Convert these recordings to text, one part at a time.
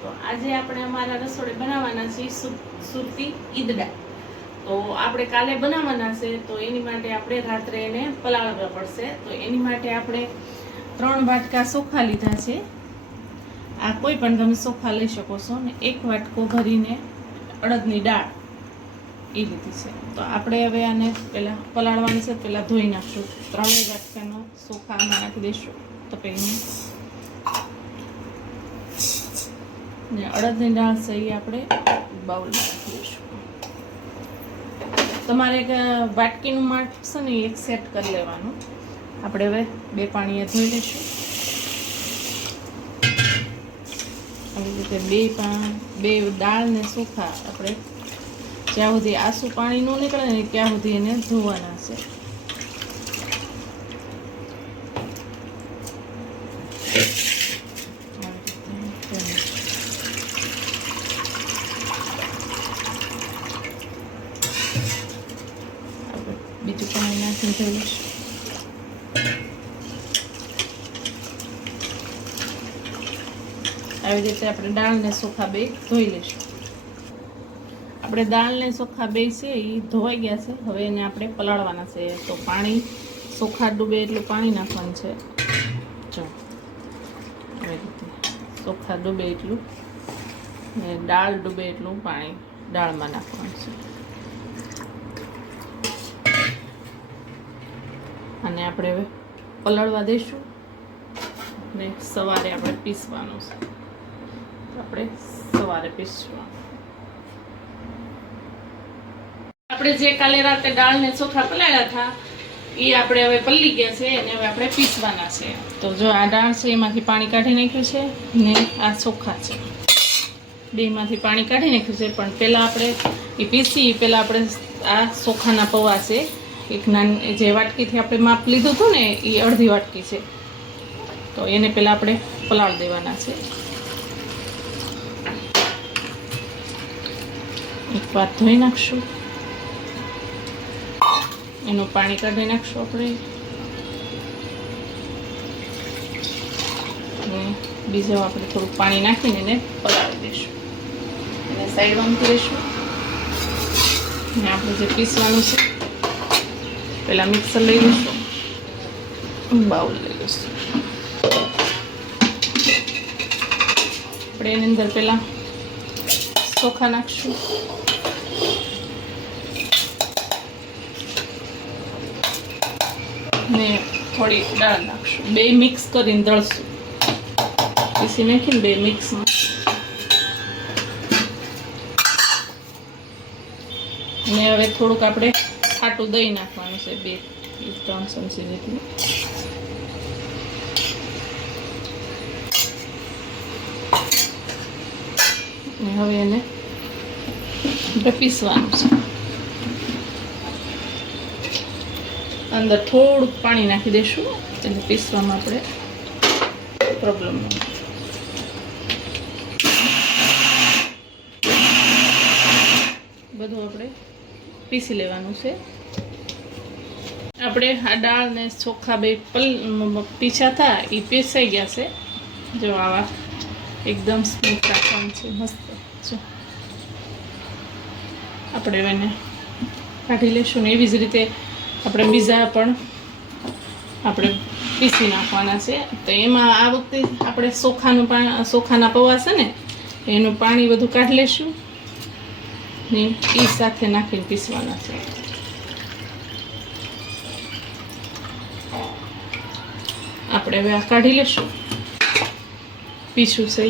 તો આજે આપણે અમારા રસોડે બનાવવાના છે સુરતી ઈદડા। તો આપણે કાલે બનાવવાના છે, તો એની માટે આપણે રાત્રે એને પલાળવા પડશે। તો એની માટે આપણે 3 વાટકા ચોખા લીધા છે। આ કોઈ પણ તમે ચોખા લઈ શકો છો ને 1 વાટકો ભરીને અડદની દાળ એ લીધી છે। તો આપણે હવે આને પહેલાં પલાળવાની છે, પહેલાં ધોઈ નાખશું। 3 વાટકાનો ચોખા આમાં નાખી દઈશું તપેલીમાં, ને અડદની દાળ છે એ આપણે બાઉલમાં નાખી દઈશું। તમારે એક વાટકીનું માપ છે ને એક સેટ કરી લેવાનું। આપણે હવે 2 પાણીએ ધોઈ લઈશું। આવી રીતે બે દાળ ને ચોખા આપણે જ્યાં સુધી આસુ પાણી ન નીકળે ને ત્યાં સુધી એને ધોવાના છે। બીજું પાણી નાખીને ધોઈ લઈશું। આવી રીતે આપણે દાળ ને ચોખા બે ધોઈ લઈશું। આપણે દાળ ને ચોખા બે છે એ ધોવાઈ ગયા છે। હવે એને આપણે પલાળવાના છે। તો પાણી ચોખા ડૂબે એટલું પાણી નાખવાનું છે। જો આવી રીતે ચોખા ડૂબે એટલું ને દાળ ડૂબે એટલું પાણી દાળમાં નાખવાનું છે। અને આપણે હવે પલાળવા દઈશું ને સવારે આપણે પીસવાનું છે। આપણે સવારે પીસવાનું। આપણે જે કાલે રાતે દાળ ને ચોખા પલાળ્યા હતા એ આપણે હવે પલળી ગયા છે અને હવે આપણે પીસવાના છે। તો જો આ દાળ છે એમાંથી પાણી કાઢી નાખ્યું છે ને આ ચોખા છે બેમાંથી પાણી કાઢી નાખ્યું છે। પણ પહેલાં આપણે એ પીસી પહેલાં આપણે આ ચોખાના પૌવા છે એક નાની જે વાટકીથી આપણે માપ લીધું હતું ને એ અડધી વાટકી છે। તો એને પહેલાં આપણે પલાળી દેવાના છે। એક વાર ધોઈ નાખશું, એનું પાણી કાઢી નાખશું આપણે, અને બીજું આપણે થોડું પાણી નાખીને એને પલાળી દઈશું। એને સાઈડમાં મૂકી દઈશું અને આપણે જે પીસવાનું છે પહેલાં મિક્સર લઈ લઈશું, બાઉલ લઈ લઈશું। આપણે એની અંદર પહેલાં ચોખા નાખશું, ને થોડી દાળ નાખશું, બે મિક્સ કરીને દળશું। પીસી નાખીને બે મિક્સમાં, ને હવે થોડુંક આપણે ખાટું દહીં નાખવાનું છે 2-3 ચમચી જેટલું। ને હવે એને આપણે પીસવાનું છે। અંદર થોડુંક પાણી નાખી દઈશું એટલે પીસવામાં આપણે પ્રોબ્લેમ ન થાય। બધું આપણે પીસી લેવાનું છે। આપણે આ દાળ ને ચોખા બે પીછા હતા એ પીસાઈ ગયા છે। જો આવા એકદમ સ્મૂથ રાખવાનું છે, મસ્ત। જો આપણે એને કાઢી લઈશું ને એવી જ રીતે આપણે બીજા પણ આપણે પીસી નાખવાના છે। તો એમાં આ વખતે આપણે ચોખાના પૌવા છે ને એનું પાણી બધું કાઢી લઈશું ને એ સાથે નાખીને પીસવાના છે। આપણે હવે આ કાઢી લઈશું, પીશું છે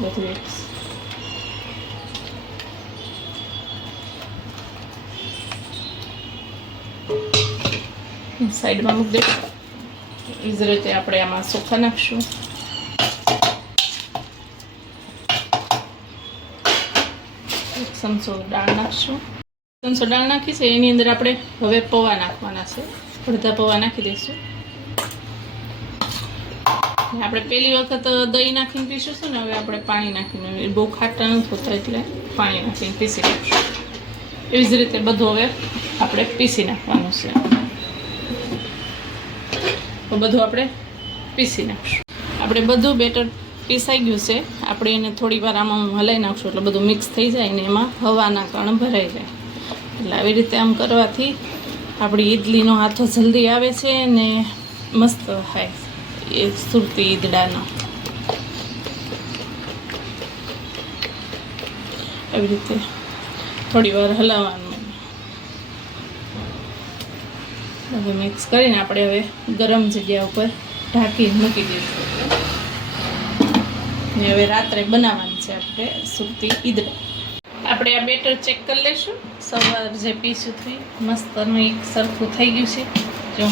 બધું એક સાઈડમાં મૂકી દઈશું। એ જ રીતે આપણે આમાં ચોખા નાખશું, એક ચમચો દાળ નાખશું, ચમચો દાળ નાખી છે એની અંદર આપણે હવે પૌવા નાખવાના છે। અડધા પૌવા નાખી દઈશું। આપણે પહેલી વખત દહીં નાખીને પીસીશું ને, હવે આપણે પાણી નાખીને, બહુ ખાટા નથી હોતા એટલે પાણી નાખીને પીસી નાખશું। એવી જ રીતે બધું હવે આપણે પીસી નાખવાનું છે। તો બધું આપણે પીસી નાખશું। આપણે બધું બેટર પીસાઈ ગયું છે. આપણે એને થોડી વાર આમાં હું હલાવી નાખશું એટલે બધું મિક્સ થઈ જાય ને એમાં હવાના કણ ભરાઈ જાય. એટલે આવી રીતે આમ કરવાથી આપણી ઈડલીનો હાથો જલ્દી આવે છે ને મસ્ત થાય એ સુરતી ઈદડાનો. આવી રીતે થોડી વાર હલાવવાનું. બધું મિક્સ કરીને આપણે હવે ગરમ જગ્યા ઉપર ઢાંકી મૂકી દઈશું. ને હવે રાત્રે બનાવવાનું છે આપણે સુરતી ઈદડા. આપણે આ બેટર ચેક કરી લઈશું. સવાર જે પીસ્યું થઈ મસ્તનું એક સરખું થઈ ગયું છે. જો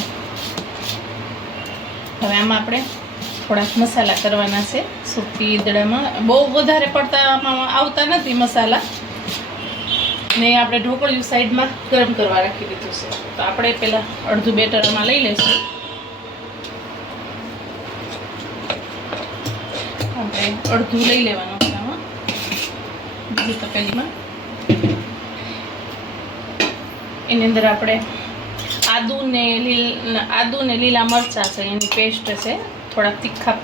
હવે આમાં આપણે થોડાક મસાલા કરવાના છે સુરતી ઈદડામાં. બહુ વધારે પડતા આમાં આવતા નથી મસાલા. ને આપણે ઢોકળિયું સાઈડમાં ગરમ કરવા રાખી દીધું છે. તો આપણે પહેલાં અડધું બેટર આમાં લઈ લઈશું. આપણે અડધું લઈ લેવાનું છે આમાં બીજી તપેલીમાં. એની અંદર આપણે આદુ ને લીલા મરચાં છે એની પેસ્ટ છે. થોડાક તીખા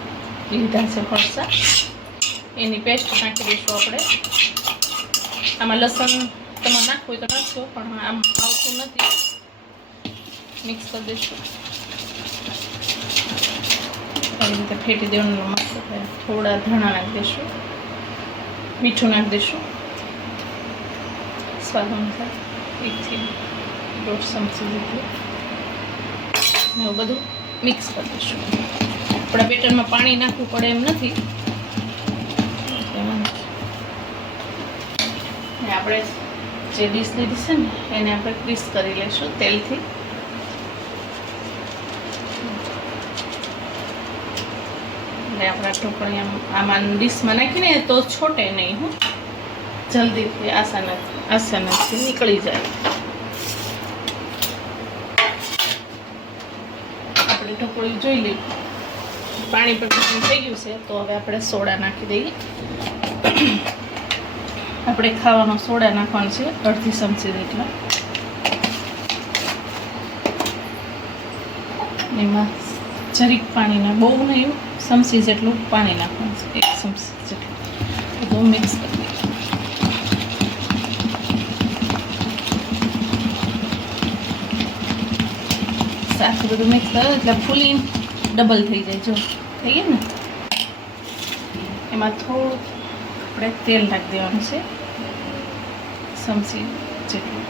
લીધા છે મરચાં, એની પેસ્ટ નાખી દઈશું આપણે. આમાં લસણ તમારે નાખવું હોય તો નાખશો, પણ આમ આવતું નથી. મિક્સ કરી દઈશું. આવી રીતે ફેટી દેવાનું મસ્ત થાય. થોડા ધાણા નાખી દઈશું, મીઠું નાખી દઈશું સ્વાદ અનુસાર, 1 થી 1.5 ચમચી જેટલું. ને એવું બધું મિક્સ કરી દઈશું. આપણા બેટરમાં પાણી નાખવું પડે એમ નથી. આપણે જે ડીશ લીધી છે ને એને આપણે ક્રીસ કરી લઈશું તેલથી. એટલે આપણા ઢોકળી આમાં ડીશમાં નાખીને તો છોટે નહીં, હું જલ્દીથી આસાનીથી નીકળી જાય. આપણે ઢોકળી જોઈ લઈએ પાણી પણ થઈ ગયું છે. તો હવે આપણે સોડા નાખી દઈએ. આપણે ખાવાનો સોડા નાખવાનો છે 1/2 ચમચી જેટલા. એમાં જરીક પાણીના, બહુ નહીં, ચમચી જેટલું પાણી નાખવાનું છે, 1 ચમચી જેટલું. બધું મિક્સ કરી દઈશું. સાથે બધું મિક્સ કરે એટલે ફૂલીને ડબલ થઈ જાય. જો થઈ ગયા ને, એમાં થોડું આપણે તેલ નાખી દેવાનું છે, ચમચી જેટલું.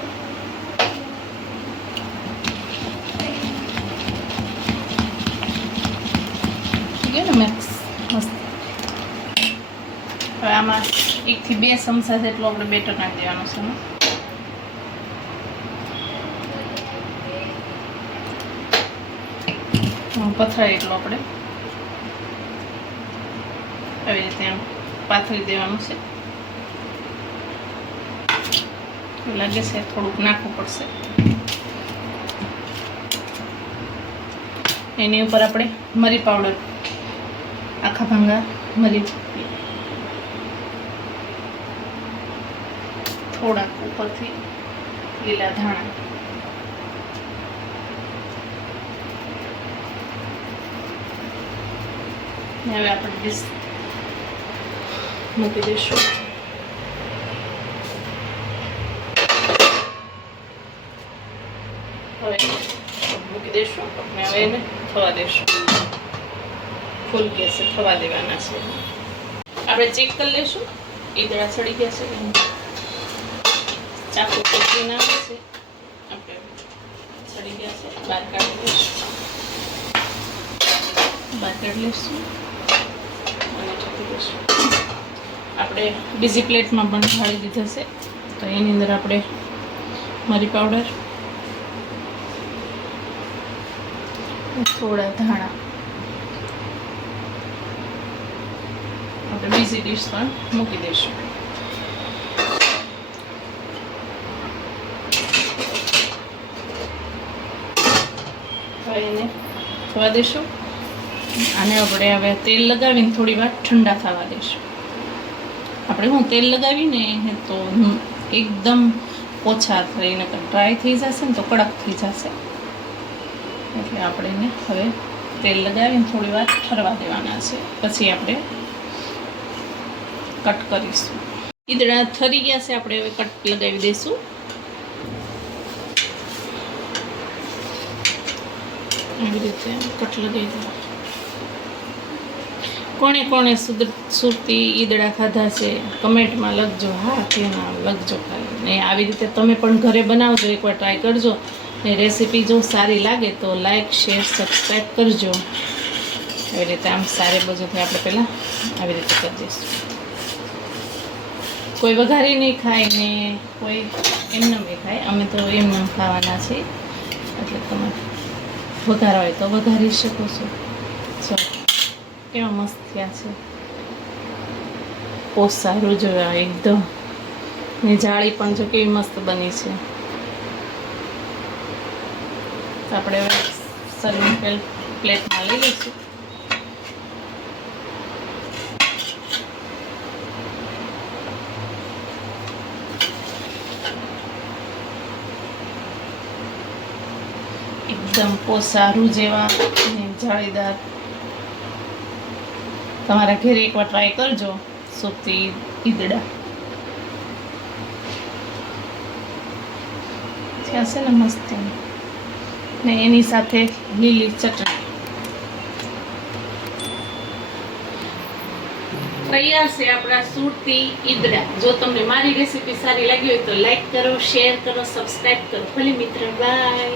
થઈ ગયું ને મિક્સ મસ્ત. હવે આમાં 1 થી 2 ચમચા જેટલું આપણે બેટર નાખી દેવાનું છે. પથરાય એટલું આપણે આવી રીતે આમ પાથરી દેવાનું છે. લાગે છે થોડુંક નાખવું પડશે. એની ઉપર આપણે મરી પાવડર, આખા ભાંગા મરી, થોડાક ઉપરથી લીલા ધાણા, હવે આપણે ડીશ મૂકી દઈશું. હવે મૂકી દઈશું અને હવે એને થવા દઈશું. ફૂલ ગેસે થવા દેવાના છે. આપણે ચેક કરી લઈશું ઈદડા સડી ગયા છે. ચાકુ ચેકી ના છે, આપણે સડી ગયા છે, બહાર કાઢી દઈશું. બહાર કાઢી લઈશું અને ઢાંકી દઈશું. આપણે બીજી પ્લેટમાં પણ ઢાળી દીધા છે. તો એની અંદર આપણે મરી પાવડર, થોડા ધાણા, આપણે બીજી ડીશ પણ મૂકી દઈશું. હવે એને થવા દઈશું. આને આપણે હવે તેલ લગાવીને થોડી વાર ઠંડા થવા દઈશું. આપણે હું તેલ લગાવીને તો એકદમ ઓછા થઈને ડ્રાય થઈ જશે ને તો કડક થઈ જશે. એટલે આપણે એને હવે તેલ લગાવીને થોડી વાર ઠરવા દેવાના છે, પછી આપણે કટ કરીશું. ઈદડા ઠરી ગયા છે, આપણે હવે કટ લગાવી દઈશું. આવી રીતે કટ લગાવી દો. કોણે કોણે સુરતી ઈદડા ખાધા છે કમેન્ટમાં લખજો. હા કે ના લખજો ખાલી. ને આવી રીતે તમે પણ ઘરે બનાવજો, એકવાર ટ્રાય કરજો. ને રેસીપી જો સારી લાગે તો લાઈક શેર સબસ્ક્રાઈબ કરજો. આવી રીતે આમ સારે બાજુથી આપણે પહેલાં આવી રીતે કરી દઈશું. કોઈ વઘારી નહીં ખાય ને કોઈ એમને ખાય. અમે તો એમને ખાવાના છીએ, એટલે તમે વઘારા હોય તો વઘારી શકો છો. ચલો કેવા મસ્ત થયા છે. બહુ સારું જોયા એકદમ. ને જાળી પણ જો કેવી મસ્ત બની છે. તો આપણે હવે સર્વિંગ પ્લેટમાં લઈ લઈશું. એકદમ પોસારું જેવા અને જાળીદાર. તમારા ઘરે એકવાર ટ્રાય કરજો સુરતી ઈદડા. થશે ને મસ્ત. ને એની સાથે લીલી ચટણી તૈયાર છે આપણા સુરતી ઈદડા. જો તમને મારી રેસીપી સારી લાગી હોય તો લાઈક કરો, શેર કરો, સબસ્ક્રાઈબ કરો. ભલે મિત્ર, બાય.